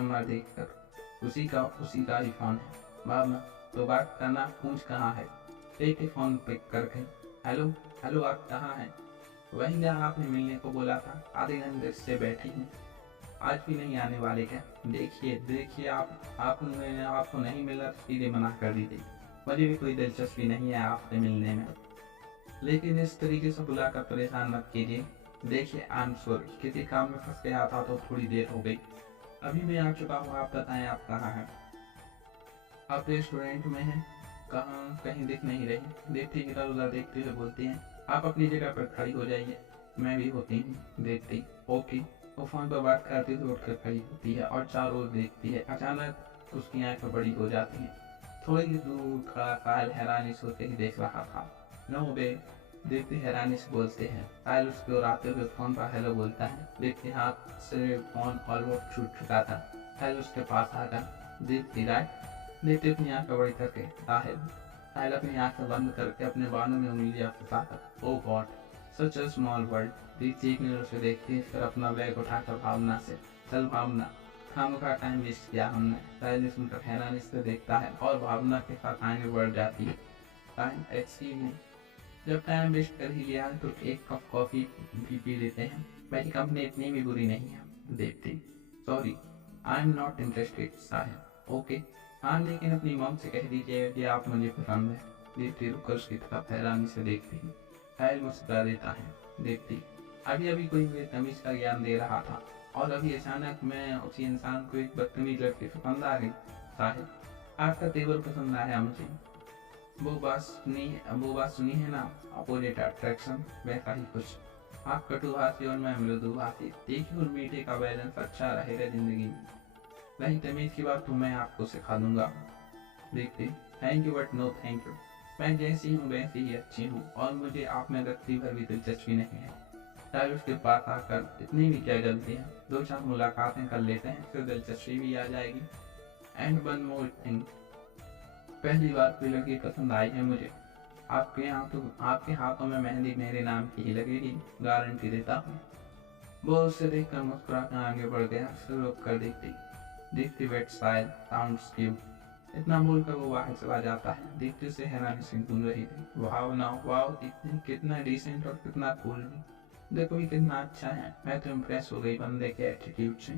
Number देखकर उसी का ही फोन है। भावना तो बात करना, पूछ कहाँ है। एक ही फोन पिक करके हेलो हेलो आप कहाँ हैं? वहीं जहाँ आपने मिलने को बोला था, आधे घंटे से बैठी हूँ, आज भी नहीं आने वाले क्या? देखिए आपको नहीं मिला तो सीधे मना कर दीजिए, मुझे भी कोई दिलचस्पी नहीं है आपसे मिलने में, लेकिन इस तरीके से बुलाकर परेशान मत कीजिए। देखिए आई एम सॉरी, किसी काम में फंस गया था तो थोड़ी देर हो गई, अभी मैं आ चुका हूँ। आप बताएं आप कहाँ हैं? आप रेस्टोरेंट में हैं। कहाँ? कहीं दिख नहीं रही। देखती इधर उधर देखते हुए बोलती हैं, आप अपनी जगह पर खड़ी हो जाइए, मैं भी होती हूँ देखती। ओके। वो फोन पर बात करते हुए उठकर खड़ी होती है और चारों ओर देखती है। अचानक उसकी आंखें बड़ी हो जाती हैं। थोड़ी ही दूर खड़ा साहिल हैरानी से उसे ही देख रहा था। नो बे, दीप्ति हैरानी से बोलते हैं। साहिल उसकी ओर आते हुए फोन पर हेलो बोलता है। दीप्ति हाथ से फोन ऑलमोस्ट छूट चुका था। साहिल उसके पास आकर, दीप्ति राइट? दीप्ति अपनी आंखें बड़ी करके साहिल अपनी आंखें बंद करके अपने बालों में उंगलियां फंसाकर, oh god such a small world. Deepti एक मिनट से देखती है, फिर अपना बैग उठाकर भावना से, चल भावना, खामखा टाइम वेस्ट किया हमने। साहिल ने सुनकर हैरानी से देखता है और भावना के साथ आगे बढ़ जाती है। टाइम एक्सक्यूज मी, जब टाइम वेस्ट कर ही लिया तो एक कप कॉफी भी पी लेते हैं। मेरी कंपनी इतनी भी बुरी नहीं है। Deepti sorry, I am not interested. Sahil okay, हाँ लेकिन अपनी मॉम से कह दीजिए कि आप मुझे पसंद है। दीप्ति रुककर उसकी तरफ हैरानी से देखती है। साहिल मुस्कुरा देता है। दीप्ति अभी अभी कोई मुझे तमीज का ज्ञान दे रहा था और अभी अचानक मैं उसी इंसान को एक बदतमीज लड़की पसंद आ गई। साहिल आपका तेवर पसंद आया मुझे। वो बात सुनी है ना, अपोजिट अट्रैक्शन, वैसा ही कुछ। आप कटुभाषी और मैं मृदुभाषी, देखिए और मीठे का बैलेंस अच्छा रहेगा जिंदगी में। नहीं तमीज की बात तो मैं आपको सिखा दूंगा। देखते thank you but no thank you, मैं जैसी हूँ वैसी ही अच्छी हूँ और मुझे आप में रत्ती भर भी दिलचस्पी नहीं है। शायद उसके पास आकर इतनी भी क्या गलती है, दो चार मुलाकातें कर लेते हैं, फिर दिलचस्पी भी आ जाएगी। एंड वन मोर थिंग, पहली बार कोई लड़की पसंद आई है मुझे, आपके हाथों में मेहंदी मेरे नाम की ही लगेगी, गारंटी देता हूँ। वो उसे देखकर मुस्कुरा कर आगे बढ़ गया, फिर रुक कर देखती वेट साइड साउंड्स क्यूट। इतना बोलकर वो बाहर चला जाता है। दीप्ति से हैरानी से घूम रही थी। वाह ना वाह, कितना डिसेंट और कितना कूल है, देखो भी कितना अच्छा है। मैं तो इम्प्रेस हो गई बंदे के एटीट्यूड से।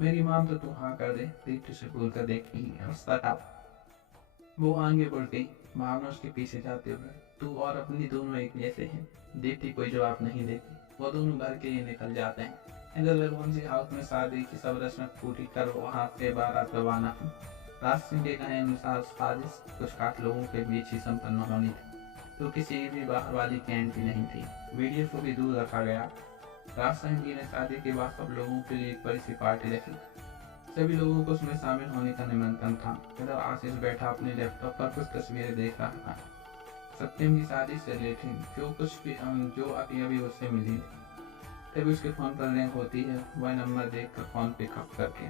मेरी माम तो तू हाँ कर दे। दीप्ति से बोल कर देखी हंसता था। वो आगे बढ़ गई, भावना उसके पीछे जाते हुए। तू और अपनी दोनों एक जैसे हैं। दीप्ति कोई जवाब नहीं देती। वो दोनों घर के लिए निकल जाते हैं। इंदर रघुवंशी हाउस में शादी की सब रस्में पूरी कर वहाँ से बारात रवाना हुई। राज सिंह के कहे अनुसार साजिश कुछ 8 लोगों के बीच ही संपन्न होनी थी, तो किसी भी बाहर वाली की एंट्री नहीं थी। वीडियो को भी दूर रखा गया। राज सिंह जी ने शादी के बाद सब लोगों के लिए एक बड़ी सी पार्टी रखी। सभी लोगों को उसमें शामिल होने का निमंत्रण था। इधर आशीष बैठा अपने लैपटॉप पर कुछ तस्वीरें देख रहा था। सत्यम की शादी से रिलेटेड जो अभी अभी उससे मिली। तभी उसके फोन पर रिंग होती है। वह नंबर देखकर फोन पिकअप करके,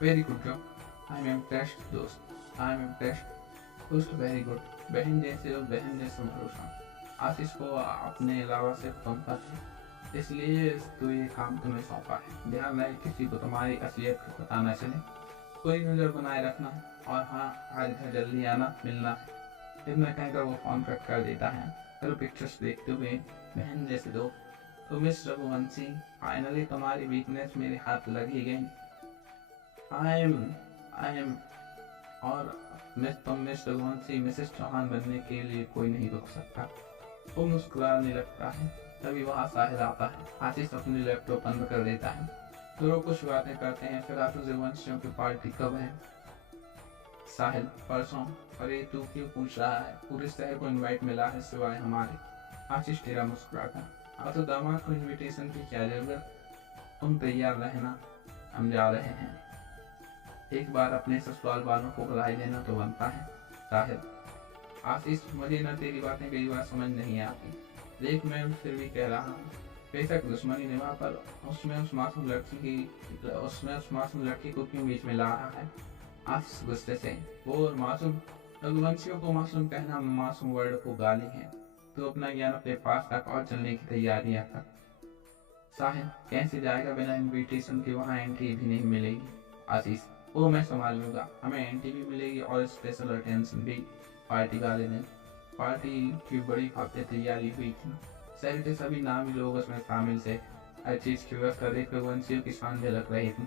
very good job, I am impressed दोस्त, आई एम इम्प्रेस्ड दोस्त, वेरी गुड। बहन जैसे और बहन जैसे भरोसा। आशीष को अपने अलावा से फोन पर है, इसलिए तो ये काम तुम्हें सौंपा है। ध्यान रहे किसी को तुम्हारी असलियत को पता न चले, कोई नजर बनाए रखना, और हाँ आज घर जल्दी आना, मिलना। इतना कहकर वो फोन कट कर देता है। फिर पिक्चर्स देखते हुए, बहन जैसे दो, तो मिस रघुवंशी फाइनली तुम्हारी वीकनेस मेरे हाथ लग ही गई। आई एम और मिस रघुवंशी मिसेस चौहान बनने के लिए कोई नहीं रुक सकता। वो मुस्कुराने लगता है। तभी वहाँ साहिल आता है। आशीष अपनी लैपटॉप बंद कर देता है। दोनों कुछ बातें करते हैं। फिर आशीष रघुवंशियों की पार्टी कब है? साहिल परसों। अरे तू क्यों पूछ रहा है? पूरे शहर को इनवाइट मिला है सिवाय हमारे। आशीष तेरा मुस्कुराता, अब तो दामाद को इनविटेशन की क्या जरूरत, तुम तैयार रहना, हम जा रहे हैं। एक बार अपने ससुराल वालों को बुला लेना तो बनता है। साहिल आशीष, मुझे न तेरी बातें कई बार समझ नहीं आती, देख मैं फिर भी कह रहा हूँ, बेशक दुश्मनी निभा, पर उसमें उस मासूम लड़की को क्यों बीच में ला रहा है? आशीष गुस्से से, वो और मासूम, रघुवंशियों को मासूम कहना मासूम वर्ड को गाली है। तो अपना ज्ञान अपने पास रख और चलने की तैयारियां कर। साहिल कैसे जाएगा बिना इनविटेशन के? वहाँ एंट्री भी नहीं मिलेगी। आशीष वो मैं संभाल लूँगा। हमें एंट्री भी मिलेगी और स्पेशल अटेंशन भी पार्टी वाले दिन। पार्टी की बड़ी भव्य तैयारी हुई थी। शहर के सभी नामी लोग उसमें शामिल थे। हर चीज़ की व्यवस्था देख रघुवंशियों की शान झलक रही थी।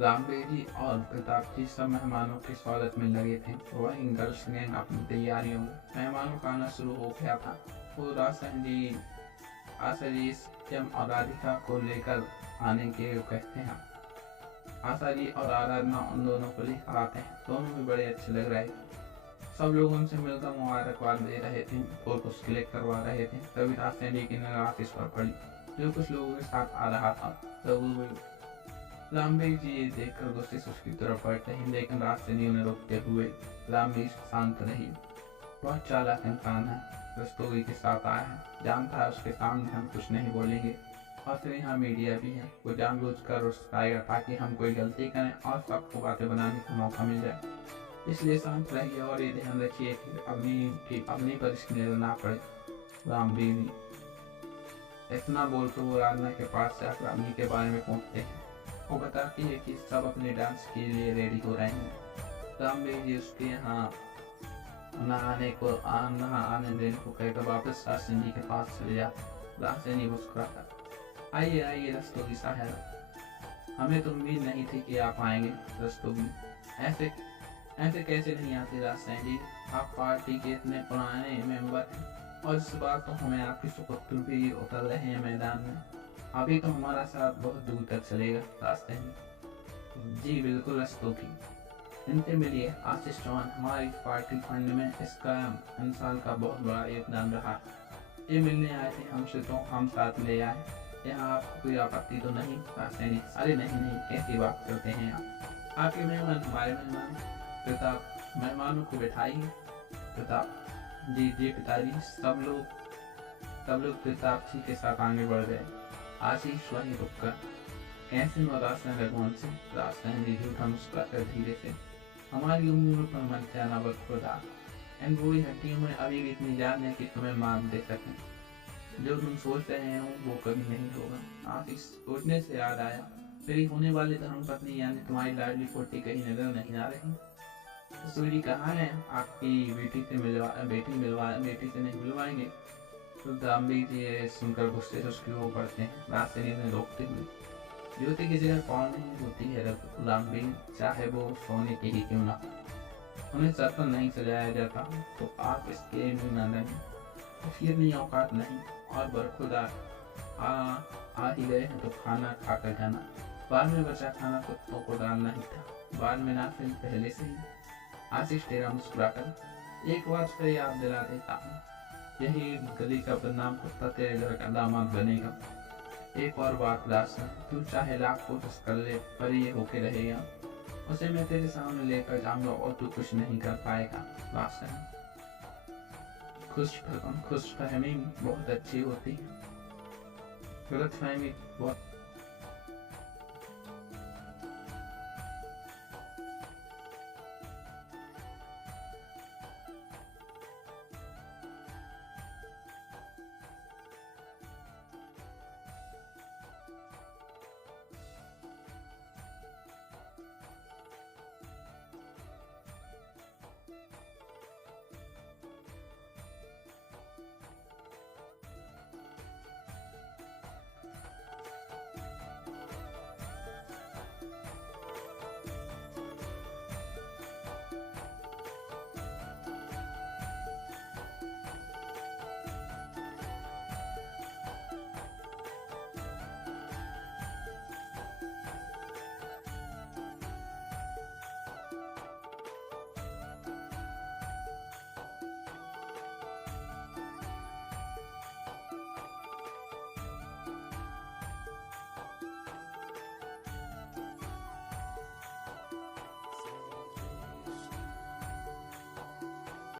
रामदेव जी और प्रताप जी सब मेहमानों के स्वागत में लगे थे। वहीं गर्ल्स गैंग अपनी तैयारियों में। मेहमानों का आना शुरू हो गया था। वो रासन जी आशा सत्यम और राधिका को लेकर आने के कहते हैं। आशा जी और आराधना उन दोनों को लेकर आते हैं। दोनों भी बड़े अच्छे लग रहे थे। सब लोग उनसे मिलकर मुबारकबाद दे रहे थे और कुछ क्लिक करवा रहे थे। तभी रास्ते जी की नजर आशीष पर पड़ी, जो कुछ लोगों के साथ आ रहा था। रामदेव जी ये देखकर गुस्से से उसकी तरफ बढ़ते हैं, लेकिन रास्ते जी उन्हें रोकते हुए रामदेव शांत रही। बहुत चालाक इंसान है, रस्तोगी के साथ आया है, जानता है उसके सामने हम कुछ नहीं बोलेंगे। और फिर यहाँ मीडिया भी है, वो जानबूझकर उस्काएगा ताकि हम कोई गलती करें और सबको बातें बनाने का मौका मिल जाए। इसलिए शांत रहिए और ये ध्यान रखिए कि अपनी पर रिस्क लेना पड़े। रामदेव इतना बोलकर वो राधना के पास जाकर अम्मी के बारे में पूछते हैं। वो बताती है कि सब अपने डांस के लिए रेडी हो रहे हैं। रामदेव जी उसके यहाँ नहा आने देने को कहकर वापस राशन जी के पास चले जाते। राशन जी मुस्कुराता, आइए आइए रस्तोगी साहब, हमें तो उम्मीद नहीं थी कि आप आएंगे। रस्तोगी, ऐसे कैसे नहीं आते राशन जी, आप पार्टी के इतने पुराने मेंबर हैं और इस बार तो हमें आपकी सुपुत्र भी उतर रहे हैं मैदान में। अभी तो हमारा साथ बहुत दूर तक चलेगा। रास्ते में जी बिल्कुल रस्तोगी, इनसे मिलिए आशीष चौहान, हमारी पार्टी फंड में इसका इन साल का बहुत बड़ा योगदान रहा। ये मिलने आए थे हमसे तो हम साथ ले आए। यहाँ आपको कोई आपत्ति तो नहीं? रास्ते अरे नहीं नहीं, कैसी बात करते हैं आप, आपके मेहमान हमारे मेहमान। प्रताप, मेहमानों को बैठाइए। प्रताप, जी जी पिताजी। सब लोग प्रताप जी के साथ आगे बढ़ गए। आशीष वहीं रुककर, कैसे रास्ते रघुवन से? रास्ते ने झूठा मुस्कुराकर धीरे से, हमारी उम्र पर मन से अनावत खुदा, इन बूढ़ी हड्डियों में अभी भी इतनी जान है कि तुम्हें मार दे सकें। जो तुम सोच रहे हो वो कभी नहीं होगा। आशीष सोचने से याद आया, मेरी होने वाली धर्मपत्नी यानी तुम्हारी लाडली पोती कहीं नजर नहीं आ रही। सूरी कहाँ है? आपकी बेटी से नहीं मिलवाएंगे? तो दाम्बी जी सुनकर गुस्से से उसकी ओर बढ़ते हैं, रास्ते ने रोकते हुए। ज्योति की जगह कौन नहीं होती है दाम्बी, चाहे वो सोने की ही क्यों ना। उन्हें सर पर नहीं सजाया जाता तो आप इसके भी ना नहीं, फिर औकात नहीं। और बरखुदा आ ही गए हैं तो खाना खाकर जाना। बाद में बचा खाना कुत्तों को डालना ही था, बाद में ना फिर पहले से ही। आशीष तेरा मुस्कुराकर, एक बार फिर याद दिला देता हूँ, यही गली का बदनाम कुत्ता तेरे घर का दामाद बनेगा। एक और बात रास्ता, तू चाहे लाख कोशिश कर ले पर ये होके रहेगा। उसे मैं तेरे सामने लेकर जाऊंगा और तू कुछ नहीं कर पाएगा। रास्ता, खुश फहमी बहुत अच्छी होती है, गलत फहमी बहुत